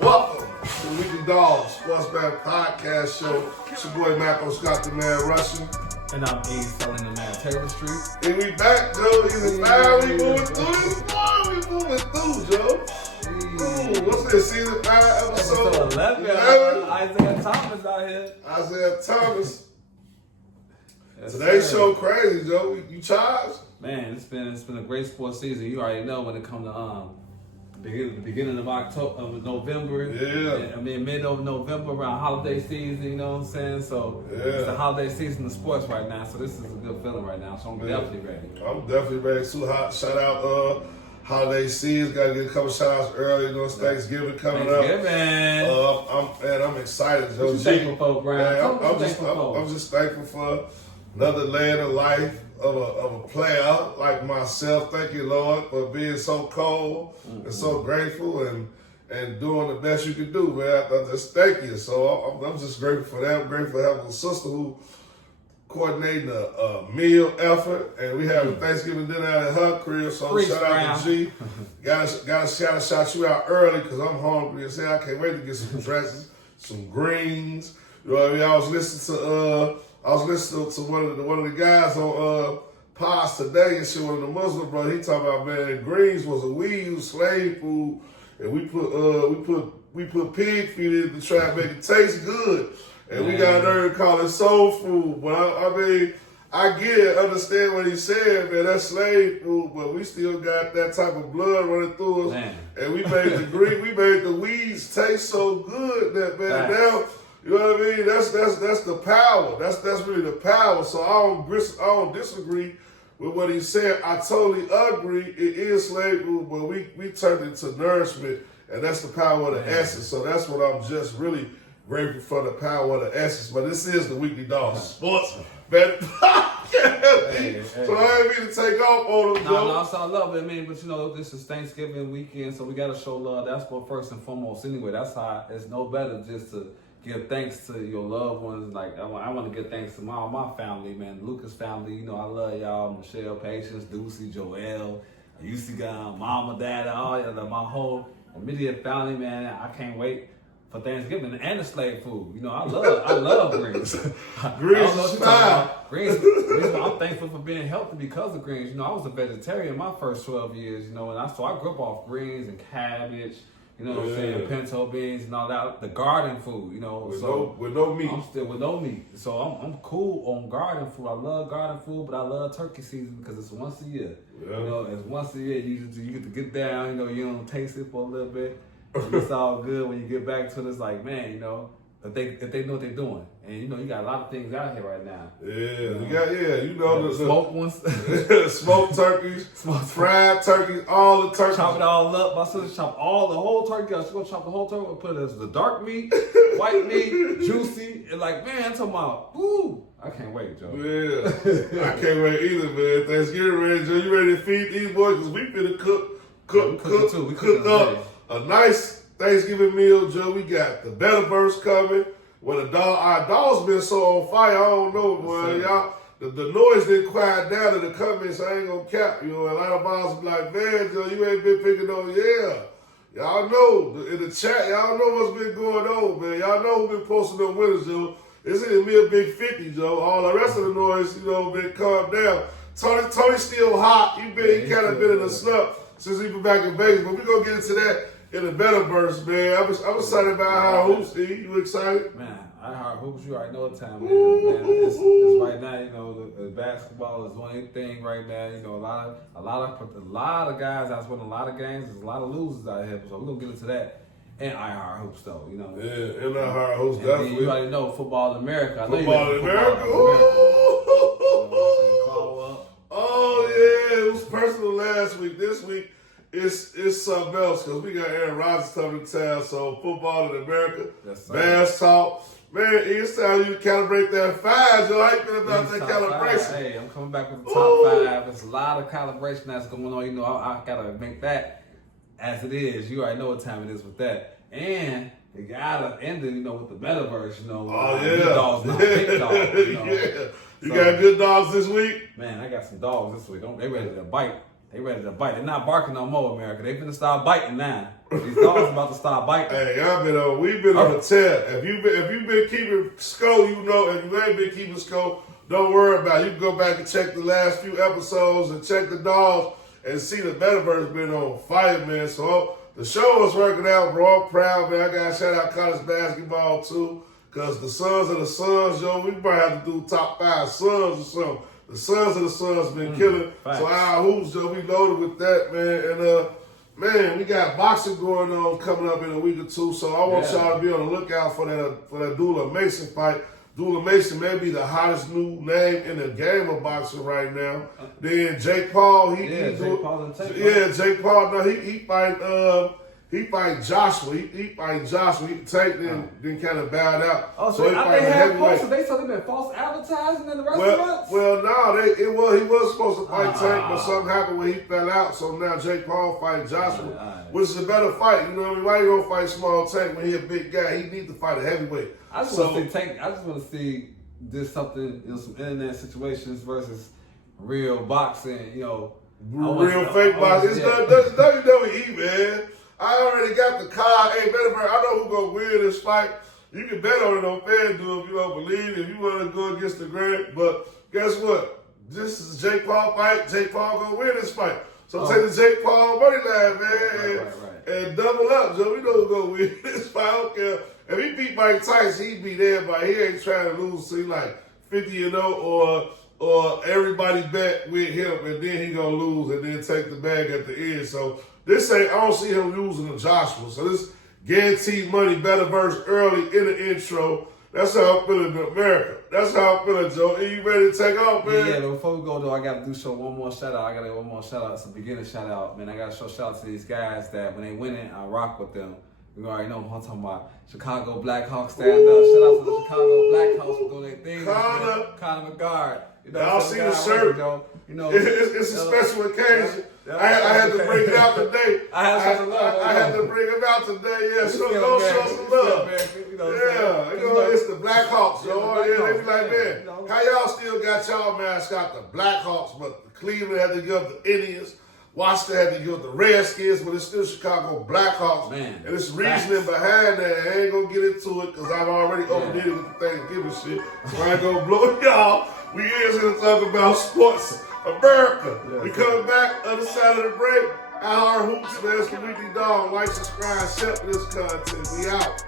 Welcome to the Weekly Dog Sports Band Podcast Show. It's your boy Mako Scott, the man Russian. And I'm Salim, the man Taylor Street. And we back, Joe. Either now we moving through, we moving through, Joe. Ooh, what's this, season 5, episode 11? Isaiah Thomas out here. Isaiah Thomas. Yes, Today's sir. show crazy, Joe. You charged? Man, it's been a great sports season. You already know when it comes to the beginning of November. Yeah. I mean, mid of November, around holiday season, you know what I'm saying? So it's the holiday season of sports right now, so this is a good feeling right now. So I'm definitely ready. I'm definitely ready. Too hot. Shout out holiday season. Got to get a couple shout outs early. You know, it's Thanksgiving coming up. I'm excited, Joe. What you thankful for, Brian? I'm just thankful for another land of life of a player like myself. Thank you, Lord, for being so cold and so grateful and doing the best you can do, man. I just thank you. So I'm just grateful for that. I'm grateful to have a sister who coordinating a meal effort, and we have a Thanksgiving dinner out at her crib. So shout out to G. Gotta shout you out early because I'm hungry and say I can't wait to get some dressings, some greens. You know what I mean? I was listening to one of the guys on Pods today and shit. One of the Muslim brothers, he talking about, man, greens was a weed, slave food, and we put pig feet in to try and make it taste good. And we got nerve to call it soul food. But I mean, I get it, understand what he said, man. That's slave food, but we still got that type of blood running through us. Man. And we made the weeds taste so good that, man, now, you know what I mean? That's the power. That's really the power. So I don't disagree with what he said. I totally agree. It is slave food, but we turned it to nourishment, and that's the power of the essence. So that's what I'm just really grateful for, the power of the essence. But this is the Weekly Dog Sports Bet Podcast. So I ain't mean to take off on them, Joe. No, so I love it, man. But you know, this is Thanksgiving weekend, so we gotta show love. That's what first and foremost. Anyway, that's how it's no better just to give thanks to your loved ones. Like I want to give thanks to my family, man. Lucas family. You know, I love y'all. Michelle, Patience, Deucey, Joel, UC Gun, Mama, Dad, all y'all. My whole immediate family, man. I can't wait for Thanksgiving and the slave food. You know, I love greens. Greens is fine. Greens, I'm thankful for being healthy because of greens. You know, I was a vegetarian my first 12 years, you know, and so I grew up off greens and cabbage, you know what I'm saying, pinto beans and all that, the garden food, you know. With no meat. I'm still with no meat. So I'm cool on garden food. I love garden food, but I love turkey season because it's once a year. Yeah. You know, it's once a year. You get to get down, you know, you don't taste it for a little bit. It's all good when you get back to it. It's like, man, you know, if they know what they're doing. And, you know, you got a lot of things out here right now. Yeah, you know, the smoked ones. Smoked turkeys, fried turkeys, all the turkeys. Chop it all up. My sister chop the whole turkey. She's going to chop the whole turkey and put it as the dark meat, white meat, juicy. And like, man, I'm talking about, ooh, I can't wait, Joe. Yeah, I can't wait either, man. Thanksgiving ready, Joe. You ready to feed these boys? Because we finna cook up a nice Thanksgiving meal, Joe. We got the bettor coming. Our dog's been so on fire, I don't know, boy. Y'all, the noise didn't quiet down in the comments. I ain't gonna cap, you know. A lot of balls be like, man, Joe, you ain't been picking on, Y'all know in the chat, y'all know what's been going on, man. Y'all know who been posting on winners, Joe. It's in me a big 50, Joe. All the rest of the noise, you know, been calmed down. Tony's still hot. He kind of been in a slump since he been back in Vegas, but we gonna get into that in the betterverse, man. I'm excited about how hoops. You excited? Man, I heard hoops. You already know what time it is, man. It's right now. You know, the basketball is one thing right now. You know, a lot of guys that's winning a lot of games. There's a lot of losers out here. So we're gonna get into that. And I heart hoops though, you know. Yeah, and I heart hoops definitely. You already know football in America. Football in America. Oh yeah, it was personal last week. This week. It's something else because we got Aaron Rodgers coming to town. So football in America, bass talk, man. It's time you calibrate that 5. Joe, how you feel about that calibration? 5. Hey, I'm coming back with the top 5. There's a lot of calibration that's going on. You know, I gotta make that as it is. You already know what time it is with that, and you gotta end it, you know, with the metaverse. You know, big dogs, not big dogs. You know? You got good dogs this week? Man, I got some dogs this week. They ready to bite. They ready to bite. They're not barking no more, America. They finna start biting now. These dogs about to start biting. Hey, we've been on a tear. If you've been keeping score, you know. If you ain't been keeping score, don't worry about it. You can go back and check the last few episodes and check the dogs and see the metaverse been on fire, man. So the show is working out, bro. I'm proud, man. I gotta shout out college basketball too, cause the Sons of the Suns, yo, we might have to do top 5 Suns or something. The Sons of the Suns been killing. Facts. So our hoops, yo, we loaded with that, man. And man, we got boxing going on coming up in a week or two. So I want y'all to be on the lookout for that Dula Mason fight. Dula Mason may be the hottest new name in the game of boxing right now. Then Jake Paul, Jake Paul. No, he fight Joshua. He fight Joshua. He Tank then kind of bowed out. Oh, so he they had posted. They said they been false advertising in the restaurants. Well, no, he was supposed to fight Tank, but something happened when he fell out. So now Jake Paul fight Joshua, which is a better fight. You know what I mean? Why you gonna fight small Tank when he a big guy? He needs to fight a heavyweight. I just want to see Tank. I just want to see this something in some internet situations versus real boxing. You know, real fake boxing. It's WWE, man. I already got the card. Hey, I know who's gonna win this fight. You can bet on it on FanDuel if you don't believe. If you want to go against the grain, but guess what? This is a Jake Paul fight. Jake Paul gonna win this fight. So take the Jake Paul money line, man, and double up. So we know who's gonna win this fight. I don't care. If he beat Mike Tyson, he beat everybody. He ain't trying to lose. So he like 50-0 or everybody bet with him, and then he gonna lose and then take the bag at the end. So this ain't. I don't see him losing to Joshua. So this guaranteed money, betterverse early in the intro. That's how I'm feeling in America. That's how I'm feeling, Joe. Are you ready to take off, man? Yeah, but before we go, though, I got to show one more shout out. I got to give one more shout out. It's a beginner shout out, man. I got to shout out to these guys that when they winning, I rock with them. You already know what I'm talking about. Chicago Blackhawks stand up. Shout out to the Chicago Blackhawks for doing their thing. Connor McGuard. You know, y'all see the shirt. You know, it's a special occasion. I had to bring it out today. I had to bring it out today. Yeah, show some love. It's the Blackhawks, yo. Yeah, they be like, man, how y'all still got y'all mascot the Blackhawks, but Cleveland had to give the Indians. Washington had to give the Redskins, but it's still Chicago Blackhawks. Man, and it's reasoning behind that. I ain't gonna get into it because I've already overdid it with the Thanksgiving shit. So I ain't gonna blow y'all. We is gonna talk about sports America. We come back other side of the break. Our hoops, man. It's the Weekly Dog. Like, subscribe, share this content. We out.